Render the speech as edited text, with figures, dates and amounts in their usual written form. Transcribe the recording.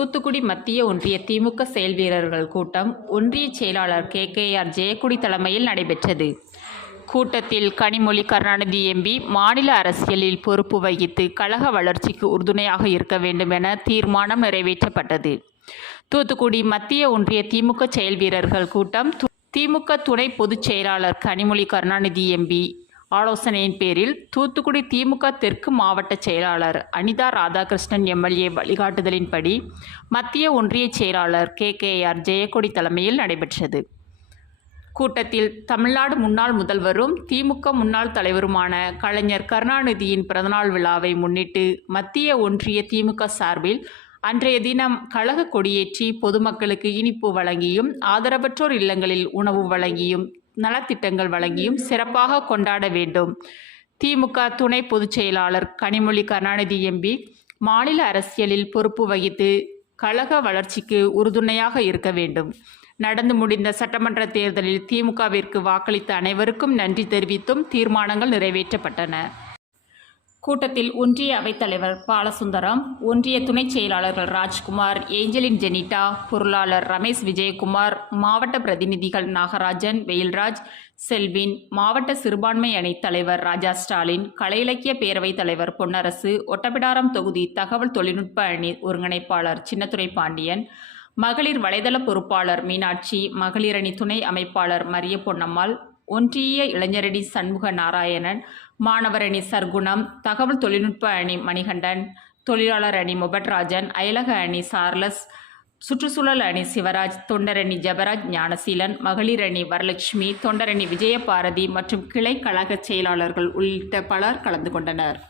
தூத்துக்குடி மத்திய ஒன்றிய திமுக செயல் வீரர்கள் கூட்டம் ஒன்றிய செயலாளர் கேகேஆர் ஜெயக்குடி தலைமையில் நடைபெற்றது. கூட்டத்தில் கனிமொழி கருணாநிதி எம்பி மாநில அரசியலில் பொறுப்பு வகித்து கழக வளர்ச்சிக்கு உறுதுணையாக இருக்க வேண்டும் என தீர்மானம் நிறைவேற்றப்பட்டது. தூத்துக்குடி மத்திய ஒன்றிய திமுக செயல் வீரர்கள் கூட்டம் திமுக துணை பொதுச் செயலாளர் கனிமொழி கருணாநிதி எம்பி ஆலோசனையின் பேரில் தூத்துக்குடி திமுக தெற்கு மாவட்ட செயலாளர் அனிதா ராதாகிருஷ்ணன் எம்எல்ஏ வழிகாட்டுதலின்படி மத்திய ஒன்றிய செயலாளர் கேகேஆர் ஜெயக்கொடி தலைமையில் நடைபெற்றது. கூட்டத்தில் தமிழ்நாடு முன்னாள் முதல்வரும் திமுக முன்னாள் தலைவருமான கலைஞர் கருணாநிதியின் பிறந்தநாள் விழாவை முன்னிட்டு மத்திய ஒன்றிய திமுக சார்பில் அன்றைய தினம் கழக கொடியேற்றி பொதுமக்களுக்கு இனிப்பு வழங்கியும் ஆதரவற்றோர் இல்லங்களில் உணவு வழங்கியும் நலத்திட்டங்கள் வழங்கியும் சிறப்பாக கொண்டாட வேண்டும். திமுக துணை பொதுச் செயலாளர் கனிமொழி கருணாநிதி எம்பி மாநில அரசியலில் பொறுப்பு வகித்து கழக வளர்ச்சிக்கு உறுதுணையாக இருக்க வேண்டும். நடந்து முடிந்த சட்டமன்ற தேர்தலில் திமுகவிற்கு வாக்களித்த அனைவருக்கும் நன்றி தெரிவித்தும் தீர்மானங்கள் நிறைவேற்றப்பட்டன. கூட்டத்தில் ஒன்றிய அவைத்தலைவர் பாலசுந்தரம், ஒன்றிய துணைச் செயலாளர்கள் ராஜ்குமார், ஏஞ்சலின் ஜெனிட்டா, பொருளாளர் ரமேஷ் விஜயகுமார், மாவட்ட பிரதிநிதிகள் நாகராஜன், வெயில்ராஜ், செல்வின், மாவட்ட சிறுபான்மை அணி தலைவர் ராஜா ஸ்டாலின், கலை இலக்கிய பேரவைத் தலைவர் பொன்னரசு, ஒட்டப்பிடாரம் தொகுதி தகவல் தொழில்நுட்ப அணி ஒருங்கிணைப்பாளர் சின்னத்துரை பாண்டியன், மகளிர் வலைதள பொறுப்பாளர் மீனாட்சி, மகளிர் அணி துணை அமைப்பாளர் மரிய பொன்னம்மாள், ஒன்றிய இளைஞரணி சண்முக நாராயணன், மாணவர் அணி சர்க்குணம், தகவல் தொழில்நுட்ப அணி மணிகண்டன், தொழிலாளர் அணி முபட்ராஜன், அயலக அணி சார்லஸ், சுற்றுச்சூழல் அணி சிவராஜ், தொண்டரணி ஜபராஜ் ஞானசீலன், மகளிர் அணி வரலட்சுமி, தொண்டரணி விஜயபாரதி மற்றும் கிளை கழக செயலாளர்கள் உள்ளிட்ட பலர் கலந்து கொண்டனர்.